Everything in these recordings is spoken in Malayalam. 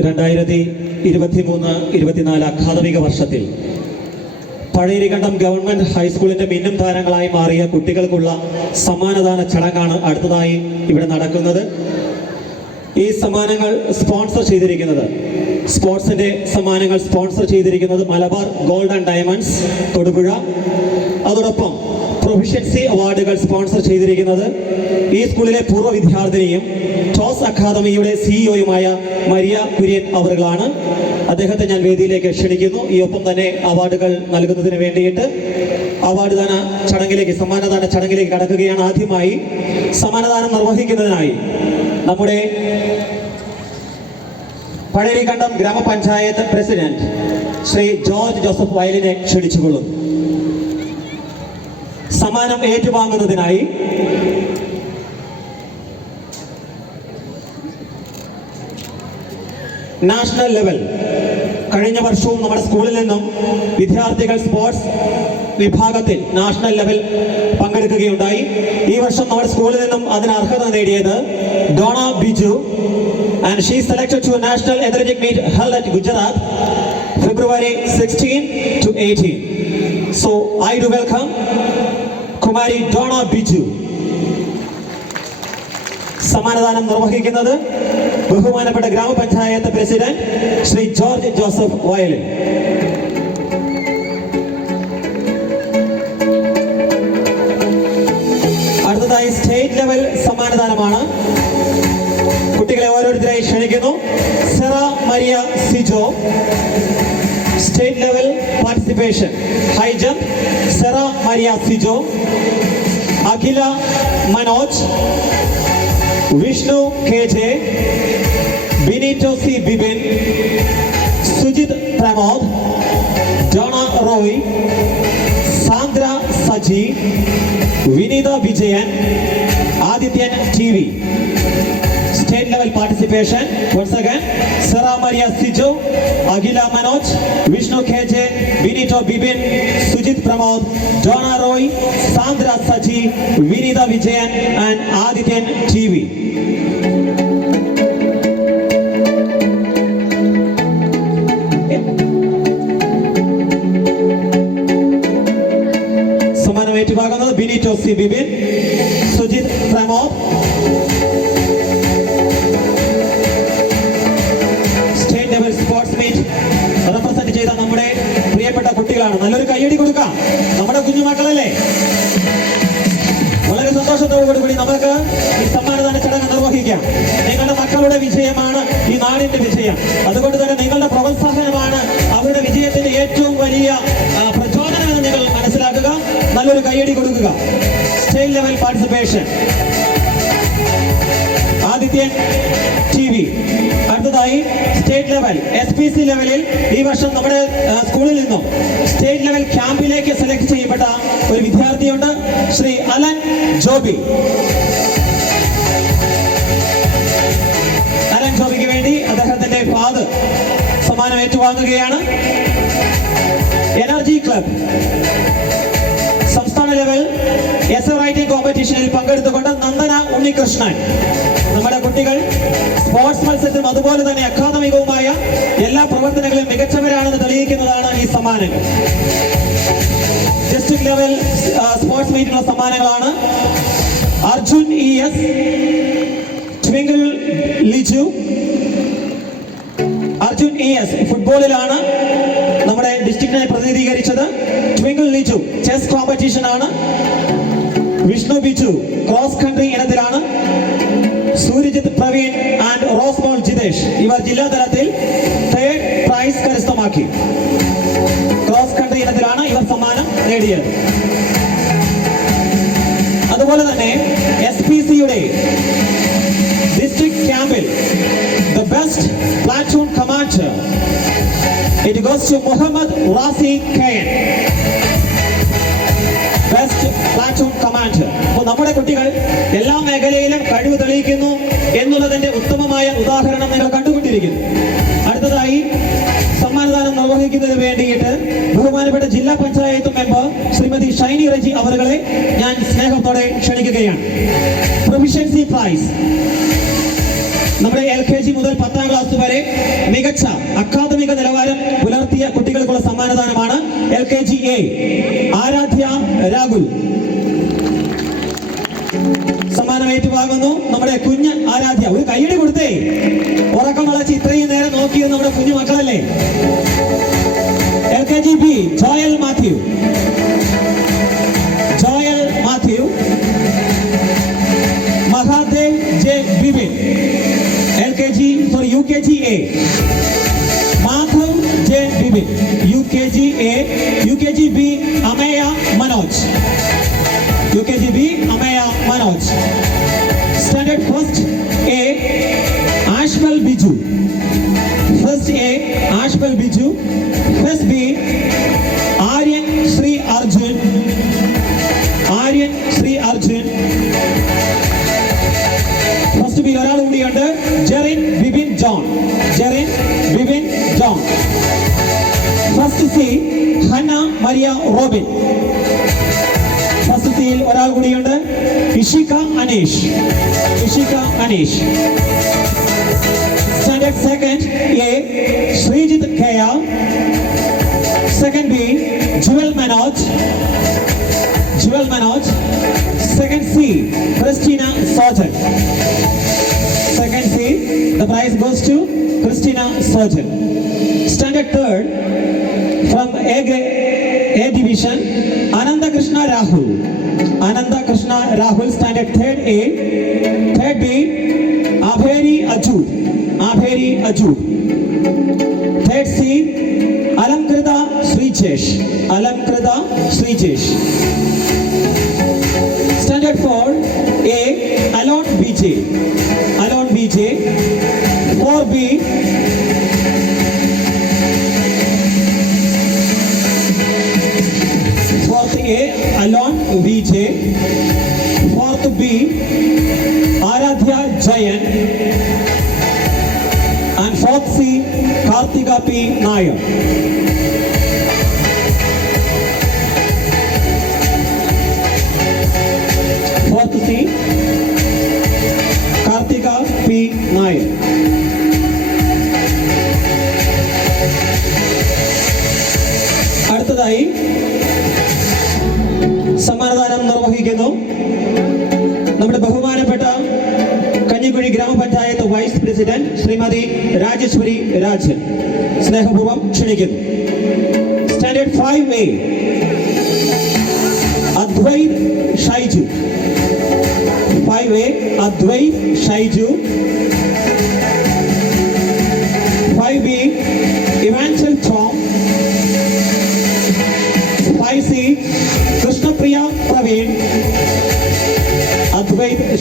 രണ്ടായിരത്തി ഇരുപത്തി മൂന്ന് ഇരുപത്തിനാല് അക്കാദമിക വർഷത്തിൽ പഴയരികണ്ടം ഗവൺമെന്റ് ഹൈസ്കൂളിന്റെ മിന്നും താരങ്ങളായി മാറിയ കുട്ടികൾക്കുള്ള സമ്മാനദാന ചടങ്ങാണ് അടുത്തതായി ഇവിടെ നടക്കുന്നത്. ഈ സമ്മാനങ്ങൾ സ്പോൺസർ ചെയ്തിരിക്കുന്നത് സ്പോർട്സിന്റെ സമ്മാനങ്ങൾ സ്പോൺസർ ചെയ്തിരിക്കുന്നത് Malabar gold and diamonds Thodupuzha. അതോടൊപ്പം പ്രൊഫിഷ്യൻസി അവാർഡുകൾ സ്പോൺസർ ചെയ്തിരിക്കുന്നത് ഈ സ്കൂളിലെ പൂർവ വിദ്യാർത്ഥിനിയും ടോസ് അക്കാദമിയുടെ സിഇഒയുമായ മരിയ കുര്യൻ അവറുകളാണ്. അദ്ദേഹത്തെ ഞാൻ വേദിയിലേക്ക് ക്ഷണിക്കുന്നു. ഈ ഒപ്പം തന്നെ അവാർഡുകൾ നൽകുന്നതിന് വേണ്ടിയിട്ട് അവാർഡ് ദാന ചടങ്ങിലേക്ക് സമ്മാനദാന ചടങ്ങിലേക്ക് കടക്കുകയാണ് ആദ്യമായി. സമ്മാനദാനം നിർവഹിക്കുന്നതിനായി നമ്മുടെ Pazhayarikandam grama panchayat president Shri George Joseph വയലിനെ ക്ഷണിച്ചുകൊള്ളുന്നു. സമ്മാനം ഏറ്റുവാങ്ങുന്നതിനായി നാഷണൽ ലെവൽ. കഴിഞ്ഞ വർഷവും നമ്മുടെ സ്കൂളിൽ നിന്നും വിദ്യാർത്ഥികൾ സ്പോർട്സ് വിഭാഗത്തിൽ നാഷണൽ ലെവൽ പങ്കെടുക്കുകയുണ്ടായി. ഈ വർഷം നമ്മുടെ സ്കൂളിൽ നിന്നും അതിന് അർഹത നേടിയത് Dona Biju. And she selected to national athletic meet held at Gujarat February sixteen to eighteen so I do welcome Kumari Dona Biju. സമ്മാനദാനം നിർവഹിക്കുന്നത് ബഹുമാനപ്പെട്ട gram panchayat president Shri George Joseph Vayalin. അടുത്തതായി സ്റ്റേറ്റ് ലെവൽ സമ്മാനദാനമാണ്. കുട്ടികളെ ഓരോരുത്തരായി ക്ഷണിക്കുന്നു. Sera Maria Sijo. State level participation. High jump Sera Maria Sijo Akhila Manoj Vishnu K J Binito C Bibin Sujith Pramod Dona Roy Sandra Saji Vineetha Vijayan Adithyan T V. State level participation once again Sera Maria Sijo Akhila Manoj Vishnu K J Binito Bibin Sujith Pramod Dona Roy Sandra Saji Vineetha Vijayan and Adithyan T V സമ്മാനം ഏറ്റുവാങ്ങുന്നത് ബിനിറ്റോ സി ബിബിൻ ജോബി അലൻ ജോബിക്ക് വേണ്ടി അദ്ദേഹത്തിന്റെ ഫാദർ സമ്മാനം ഏറ്റുവാങ്ങുകയാണ്. Energy club. സംസ്ഥാന ലെവൽ എസ് റൈറ്റിംഗ് കോമ്പറ്റീഷനിൽ പങ്കെടുത്തുകൊണ്ട് നന്ദന ഉണ്ണികൃഷ്ണൻ. നമ്മുടെ കുട്ടികൾ സ്പോർട്സ് മത്സരത്തിലും അതുപോലെ തന്നെ അക്കാദമികവുമായ എല്ലാ പ്രവർത്തനങ്ങളും മികച്ചവരാണെന്ന് തെളിയിക്കുന്നതാണ് ഈ സമ്മാനങ്ങൾ ഡിസ്ട്രിക്ട് ലെവൽ സ്പോർട്സ് മീറ്റിനുള്ള സമ്മാനങ്ങളാണ്. Arjun E S Twinkle Liju Arjun E S ഫുട്ബോളിലാണ് നമ്മുടെ ഡിസ്ട്രിക്റ്റിനെ പ്രതിനിധീകരിച്ചത്. ട്വിങ്കിൾ ലിജു ചെസ് കോമ്പറ്റീഷൻ ആണ്. വിഷ്ണു ബിജു ക്രോസ് കൺട്രി ഇനത്തിലാണ്. സൂര്യജിത്ത് പ്രവീൺ ആൻഡ് റോസ്മോൾ ജിതേഷ് ഇവർ ജില്ലാതലത്തിൽ തേർഡ് പ്രൈസ് കരസ്ഥമാക്കി. നേടിയത് അതുപോലെ തന്നെ എസ് പി സിയുടെ ഡിസ്ട്രിക്ട് ക്യാമ്പിൽ the best platoon commander it goes to Muhammad Razi Khan best platoon commander അപ്പോൾ നമ്മുടെ കുട്ടികൾ എല്ലാ മേഖലയിലും കഴിവ് തെളിയിക്കുന്നു എന്നുള്ളതിന്റെ ഉത്തമമായ ഉദാഹരണം നിങ്ങൾ കണ്ടുകൊണ്ടിരിക്കുന്നു നിർവഹിക്കുന്നതിന് വേണ്ടിയിട്ട് ബഹുമാനപ്പെട്ട ജില്ലാ പഞ്ചായത്ത് മെമ്പർ ശ്രീമതി ഷൈനി റജി അവരെ ഞാൻ സ്നേഹത്തോടെ ക്ഷണിക്കുകയാണ്. പ്രൊഫിഷ്യൻസി പ്രൈസ് നമ്മുടെ എൽ കെ ജി മുതൽ പത്താം ക്ലാസ് വരെ മികച്ച അക്കാദമിക നിലവാരം പുലർത്തിയ കുട്ടികൾക്കുള്ള സമ്മാനദാനമാണ് L K G A. Aradhya Rahul. സമ്മാനം ഏറ്റുവാങ്ങുന്നു നമ്മുടെ കുഞ്ഞ് ആരാധ്യ ഒരു കൈയടി കൊടുത്തേ. ഉറക്കം വളച്ച് ഇത്രയും നേരം നോക്കിയത് നമ്മുടെ കുഞ്ഞു മക്കളല്ലേ? L K G P Joel Mathew. Joel Mathew. Mahadev J Bibin L K G sorry U K G A Madhav J Bibin Robin first സിയിൽ ഒരാൾ കൂടിയുണ്ട് Ishika Aneesh Ishika Aneesh standard second A Sreejith ഖയ second B Jewel Manoj Jewel Manoj second C Christina Sojan Second C, the prize goes to Christina Surgeon. Standard third from A, gra- A Ananda Krishna Rahul. Ananda Krishna Rahul, standard third A. Third B, Abheri Ajud. Abheri Ajud. Third C, Alamkrita Srijesh. Alamkrita Srijesh. Standard 4, A, Alon BJ. Nair. Fourth C, Kartika P. Nair. അടുത്തതായി സമ്മാനദാനം നിർവഹിക്കുന്നു നമ്മുടെ ബഹുമാനപ്പെട്ട കഞ്ഞിക്കുഴി ഗ്രാമപഞ്ചായത്ത് വൈസ് പ്രസിഡന്റ് ശ്രീമതി രാജേശ്വരി രാജൻ. സ്നേഹപൂർവം ക്ഷണിക്കുന്നു. Standard five A. Adwaith Shaiju. Five A Adwaith Shaiju.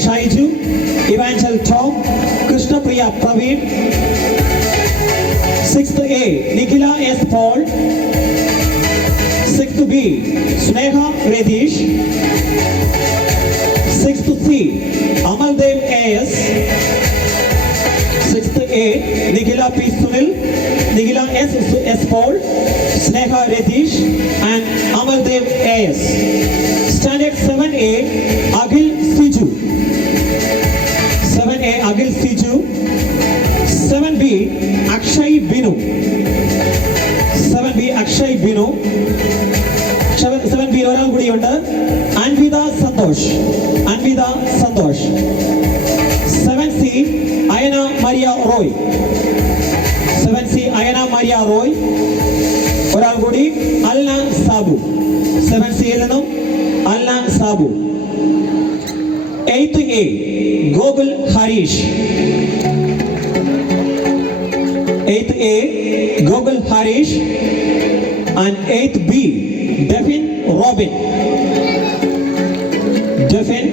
Shaiju Evansal Tom Krishnapriya Praveen six A Nikhila S Paul six B Sneha Ratheesh six C Amaldev A S six A Nikhila P Sunil Nikhila S S Paul Sneha Ratheesh and Amaldev A S standard seven A Akhil Siju seven B Akshay Binu. Seven B Akshay Binu. Seven B ഒരാൾ കൂടിയുണ്ട്. Anvitha Santosh. Anvitha Santosh. Seven C Ayana Maria Roy. Seven C Ayana Maria Roy. ഒരാൾ കൂടി അൽന സാബു. സെവൻ സിയിൽ നിന്നും Alna Sabu. Eighth A Gokul Harish eighth A Gokul Harish and 8th B, Devin Robin. Devin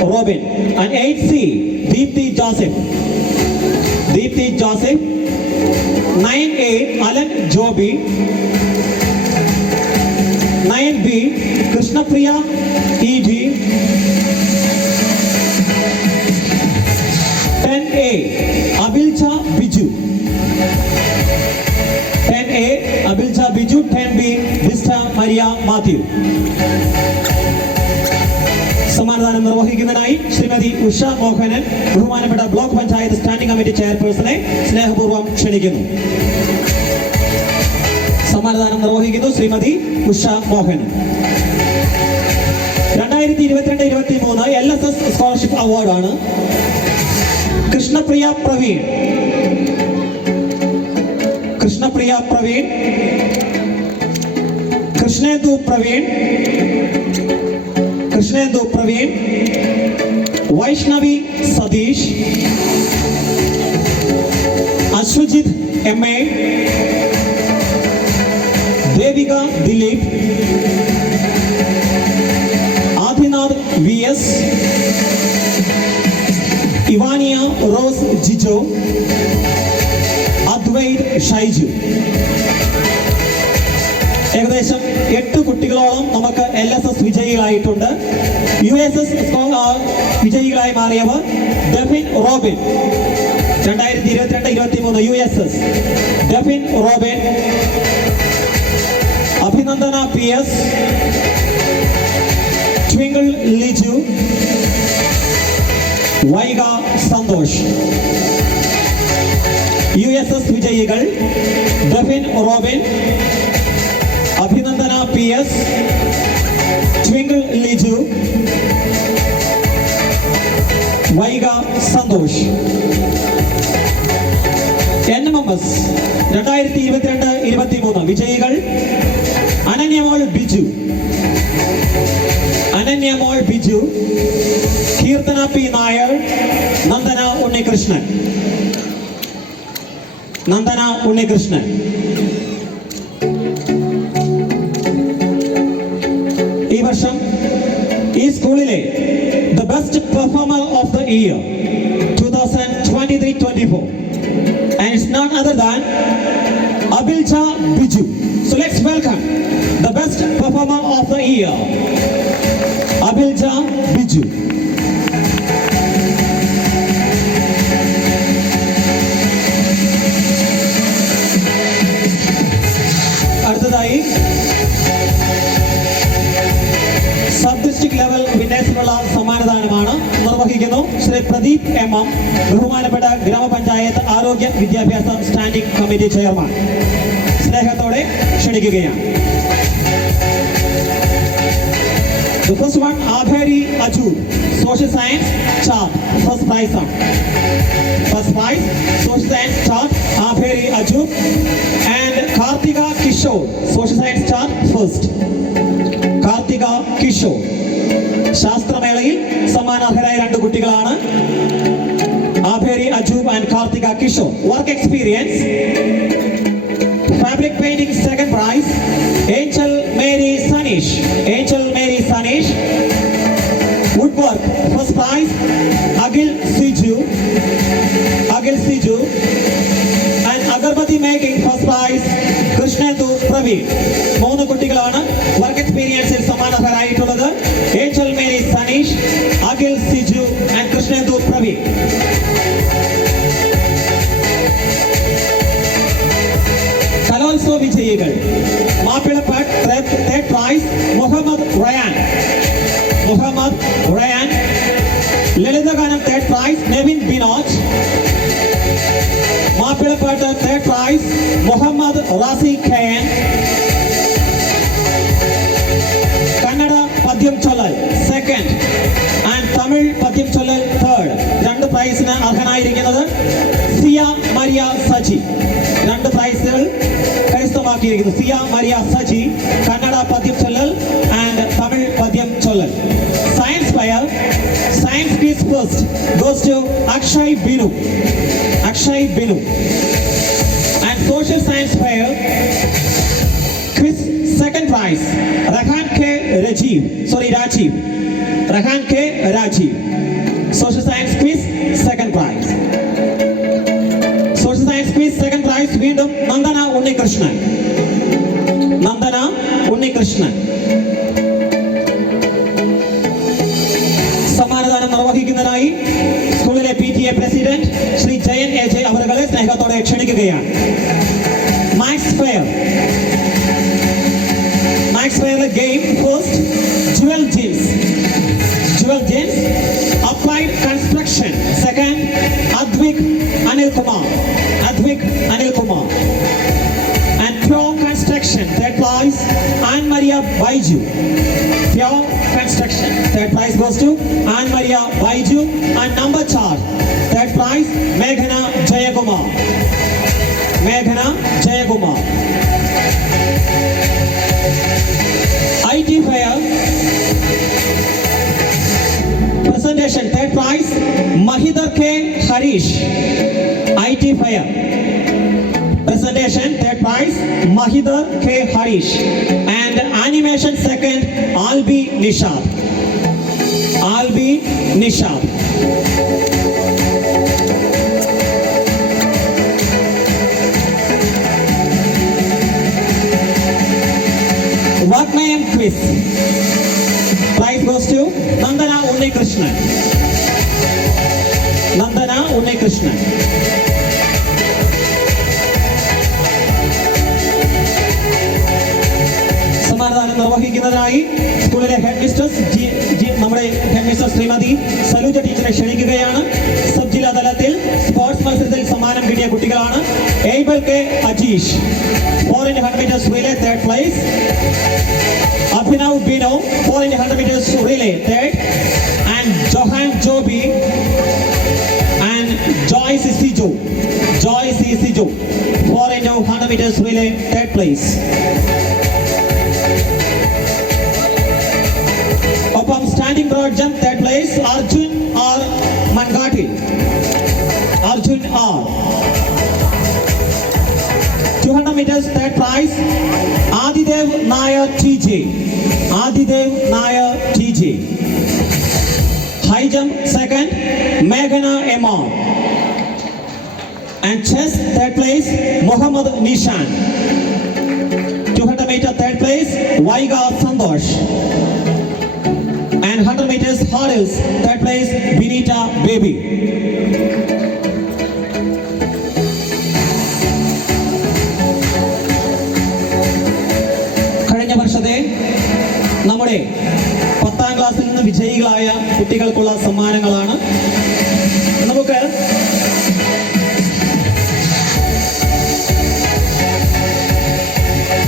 Robin. And 8th C, Deepthi Joseph. Deepthi Joseph. 9A, Alan Joby. 9B, Krishnapriya E.D. 10A, Maria സമാധാനം നിർവഹിക്കുന്നതിനായി ശ്രീമതി ശ്രീമതി ഉഷ മോഹനൻ ബഹുമാനപ്പെട്ട ബ്ലോക്ക് പഞ്ചായത്ത് സ്റ്റാൻഡിംഗ് കമ്മിറ്റി ചെയർപേഴ്സണെ സ്നേഹപൂർവം ക്ഷണിക്കുന്നു. സമ്മാനദാനം നിർവഹിക്കുന്നു ശ്രീമതി ഉഷ മോഹൻ. രണ്ടായിരത്തി ഇരുപത്തിരണ്ട് ഇരുപത്തി മൂന്ന് എൽ എസ് എസ് സ്കോളർഷിപ്പ് അവാർഡാണ് Krishnapriya Praveen. Krishnapriya Praveen Krishnendu Praveen Krishnendu Praveen Vaishnavi Satheesh Ashwajith M A Devika Dileep Adinath V S Ivania Rose Jijo Adwaith Shaiju ഏകദേശം എട്ട് കുട്ടികളോളം നമുക്ക് എൽ എസ് എസ് വിജയികളായിട്ടുണ്ട്. യു എസ് എസ് വിജയികളായി മാറിയവർ ഡെഫിൻ റോബിൻ രണ്ടായിരത്തി ഇരുപത്തിരണ്ട് ഇരുപത്തി മൂന്ന് U S S Defin Robin അഭിനന്ദന P S Twinkle Liju Vaiga Santhosh. U S S വിജയികൾ ഡെഫിൻ റോബിൻ അഭിനന്ദന Twinkle Liju, Vaiga Santhosh. N M S രണ്ടായിരത്തി ഇരുപത്തിരണ്ട് ഇരുപത്തി മൂന്ന് വിജയികൾ അനന്യമോൾ ബിജു. അനന്യമോൾ ബിജു. കീർത്തന പി നായർ നന്ദന ഉണ്ണികൃഷ്ണൻ. നന്ദന ഉണ്ണികൃഷ്ണൻ. സ്കൂളിലെ the best performer of the year two thousand twenty three twenty four and it's none other than Abilcha Biju. So let's welcome the best performer of the year, Abilcha Biju. M M ബഹുമാനപ്പെട്ട ഗ്രാമപഞ്ചായത്ത് ആരോഗ്യ വിദ്യാഭ്യാസ സ്റ്റാൻഡിംഗ് കമ്മിറ്റി ചെയർമാൻ സ്നേഹത്തോടെ ക്ഷണിക്കുകയാണ് The first one, Abhari Aju, Social Science Chart, first prize on. First prize, Social Science Chart, Abhari Aju, and Kartika Kishore, Social Science Chart, first. Karthika Kishore ശാസ്ത്രമേളയിൽ സമ്മാനാർഹരായ രണ്ട് കുട്ടികളാണ് Abheri Kishore. Work experience, fabric painting Muhammad Rayan. Muhammad Rayan. ലളിതഗാനം തേർഡ് പ്രൈസ് നെവിൻ ബിനോജ്. മാപ്പിളപ്പാട്ട് തേർഡ് പ്രൈസ് മുഹമ്മദ് റാസി ഖയൻ കന്നഡ പദ്യം ചൊല്ലൽ സെക്കൻഡ് ആൻഡ് തമിഴ് പദ്യം ചൊല്ലൽ തേർഡ് രണ്ട് പ്രൈസിന് അർഹനായിരിക്കുന്നത് സിയ മരിയ സജി. രണ്ട് പ്രൈസുകൾ കരസ്ഥമാക്കിയിരിക്കുന്നു. സിയ മരിയ സജി കന്നഡ പദ്യം To Akshay Binu Akshay Binu and social science fair Quiz second prize, Rahan K. Rajiv. Sorry, Rajiv. Rahan K. Rajiv. Social Science Quiz second prize. Social Science Quiz second prize വീണ്ടും നന്ദന ഉണ്ണികൃഷ്ണൻ നന്ദന ഉണ്ണികൃഷ്ണൻ സ്നേഹത്തോടെ ക്ഷണിക്കുകയാണ് max fair max ഫെയറിലെ game first Jewel James Jewel James applied Second, Advik Anil Kumar. Advik Anil Kumar. And Maria Baiju. Pure Construction, third prize goes to Anne Maria Baiju. And number chart, third prize, Meghana Jayakumar. Meghana Jayakumar. IT Fair, presentation, third prize, Mahidar K. Harish. IT Fair. Presentation, third prize, Mahidar K. Harish. And animation second, I'll be Nishad. I'll be Nishad. my name quiz. Prize goes to Nandana Unni Krishnan. Nandana Unni Krishnan. നിർവഹിക്കുന്നതിനായി സ്കൂളിലെ ഹെഡ് മിസ്റ്റേഴ്സ് നമ്മുടെ ഹെഡ് മിസ്റ്റർ ശ്രീമതി സലൂജ ടീച്ചറെ ക്ഷണിക്കുകയാണ്. സബ് ജില്ലാ തലത്തിൽ സ്പോർട്സ് മത്സരത്തിൽ സമ്മാനം കിട്ടിയ കുട്ടികളാണ്. Abel K Ajeesh four in hundred meters relay third place Abhinav Bino four in hundred meters relay third and Johan Joby and Joy Sisijo Joy Sisijo four in hundred meters relay third place jump third place, Arjun r Mangati. Arjun R. 200 meters third prize, Adidev Naya TJ. Adidev Naya TJ. High jump second, Meghana Emon. And chess third place, Mohammad Nishan. 200 meter third place, Vaiga Sandosh. 100 meters hurdles third place Vinita Baby. നമ്മുടെ പത്താം ക്ലാസ്സിൽ നിന്ന് വിജയികളായ കുട്ടികൾക്കുള്ള സമ്മാനങ്ങളാണ്. നമുക്ക്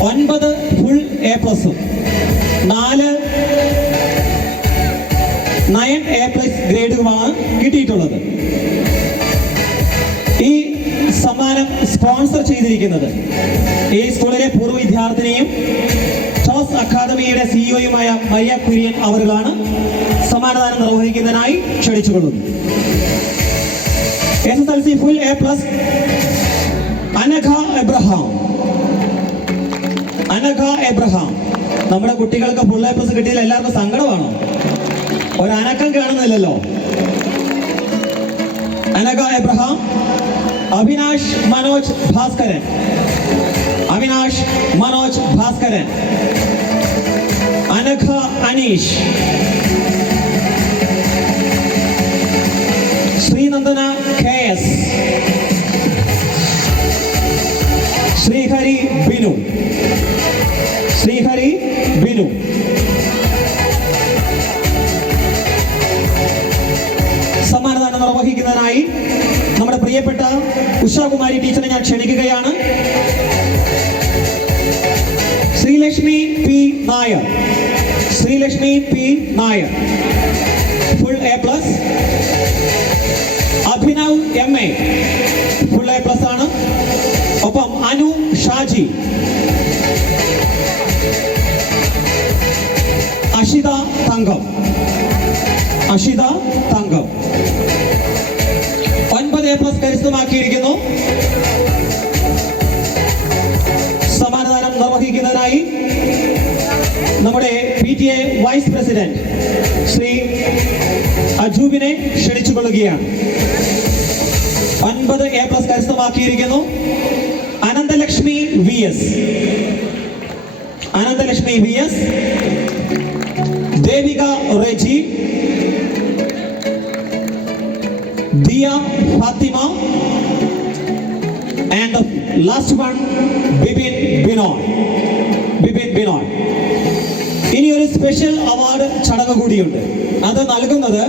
ഒൻപത് ഫുൾ എ പ്ലസും കിട്ടിയിട്ടുള്ളത്. ഈ സമ്മാനം സ്പോൺസർ ചെയ്തിരിക്കുന്നത് ഈ സ്കൂളിലെ പൂർവ വിദ്യാർത്ഥിനിയും ടോസ് അക്കാദമിയുടെ സിഇഒയുമായ മരിയ കുര്യൻ അവരുകളാണ് സമ്മാനദാനം നിർവഹിക്കുന്നതിനായി ക്ഷണിച്ചുകൊള്ളുന്നു S S L C full A plus Anagha Abraham. Anagha Abraham. നമ്മുടെ കുട്ടികൾക്ക് ഫുൾ എ പ്ലസ് കിട്ടിയതിൽ എല്ലാവർക്കും സങ്കടമാണോ? ഒരനക്കം കാണുന്നില്ലല്ലോ. Anagha Abraham Avinash Manoj Bhaskaran Avinash Manoj Bhaskaran Anagha Aneesh Sreenandana K S Sreehari Binu Sreehari Nair full A plus Abhinav M A full A plus ആണ്. ഒപ്പം അനു ഷാജി. അഷിത തങ്കം. അഷിത തങ്കം. ഒൻപത് എ പ്ലസ് കരസ്ഥമാക്കിയിരിക്കുന്നു. സമാനദാനം നിർവഹിക്കുന്നതിനായി നമ്മുടെ P T A vice president Shri അജൂബിനെ ക്ഷണിച്ചുകൊള്ളുകയാണ്. ഒൻപത് A plus കരസ്ഥമാക്കിയിരിക്കുന്നു. Ananthalakshmi V S. Ananthalakshmi V S. Devika Reji. Diya Fathima. And the last one Bipin Binoy. Bipin Binoy. ഇനി ഒരു സ്പെഷ്യൽ അവാർഡ് ചടങ്ങ് കൂടിയുണ്ട്. അത് നൽകുന്നത്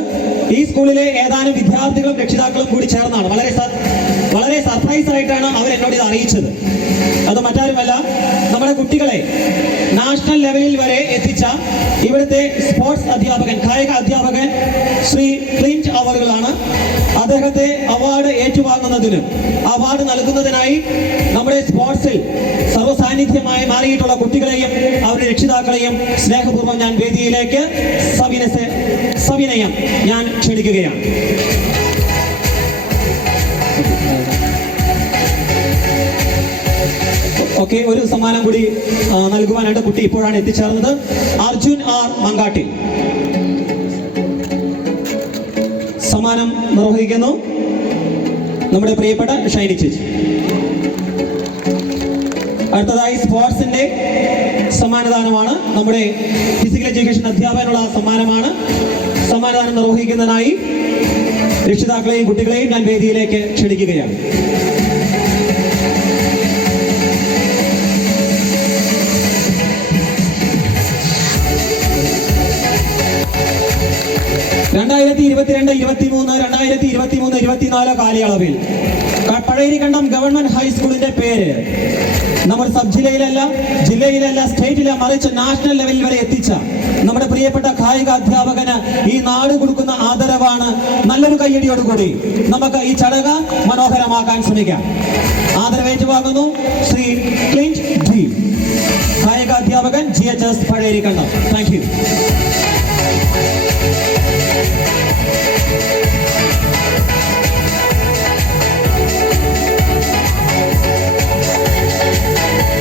ഈ സ്കൂളിലെ ഏതാനും വിദ്യാർത്ഥികളും രക്ഷിതാക്കളും കൂടി ചേർന്നാണ്. വളരെ വളരെ സർപ്രൈസ് ആയിട്ടാണ് അവർ എന്നോട് ഇത് അറിയിച്ചത്. അത് മറ്റാരുമല്ല നമ്മുടെ കുട്ടികളെ നാഷണൽ ലെവലിൽ വരെ എത്തിച്ച ഇവിടുത്തെ സ്പോർട്സ് അധ്യാപകൻ കായിക അധ്യാപകൻ ശ്രീ ക്ലിന്റ് അവറുകളാണ് അദ്ദേഹത്തെ അവാർഡ് ഏറ്റുവാങ്ങുന്നതിനും അവാർഡ് നൽകുന്നതിനായി നമ്മുടെ സ്പോർട്സിൽ സർവസാന്നിധ്യമായി മാറിയിട്ടുള്ള കുട്ടികളെയും അവരുടെ രക്ഷിതാക്കളെയും സ്നേഹപൂർവം ഞാൻ വേദിയിലേക്ക് സവിനയം ഞാൻ ക്ഷണിക്കുകയാണ്. ഓക്കെ ഒരു സമ്മാനം കൂടി നൽകുവാനായിട്ട് കുട്ടി ഇപ്പോഴാണ് എത്തിച്ചേർന്നത്. അർജുൻ ആർ മങ്കാട്ടി. സമ്മാനം നിർവഹിക്കുന്നു നമ്മുടെ പ്രിയപ്പെട്ട ഷൈനി ചേച്ചി. അടുത്തതായി സ്പോർട്സിന്റെ സമ്മാനദാനമാണ് നമ്മുടെ ഫിസിക്കൽ എഡ്യൂക്കേഷൻ അധ്യാപകനുള്ള സമ്മാനമാണ്. സമ്മാനദാനം നിർവഹിക്കുന്നതിനായി രക്ഷിതാക്കളെയും കുട്ടികളെയും ഞാൻ വേദിയിലേക്ക് ക്ഷണിക്കുകയാണ്. രണ്ടായിരത്തി ഇരുപത്തിരണ്ട് ഇരുപത്തിമൂന്ന് രണ്ടായിരത്തി ഇരുപത്തിമൂന്ന് ഇരുപത്തിനാല് കാലയളവിൽ പഴയരിക്കണ്ടം ഗവൺമെന്റ് ഹൈസ്കൂളിന്റെ പേര് നമ്മുടെ സബ് ജില്ലയിലല്ല ജില്ലയിലല്ല സ്റ്റേറ്റിലെ മറിച്ച് നാഷണൽ ലെവലിൽ വരെ എത്തിച്ച നമ്മുടെ പ്രിയപ്പെട്ട കായിക അധ്യാപകന് ഈ നാട് കൊടുക്കുന്ന ആദരവാണ് നല്ലൊരു കയ്യടിയോടുകൂടി നമുക്ക് ഈ ചടങ്ങ് മനോഹരമാക്കാൻ ശ്രമിക്കാം. ആദരവേറ്റുവാങ്ങുന്നു ശ്രീ ക്ലിന്റ് ജി കായിക അധ്യാപകൻ G H S Pazhayarikkandam thank you.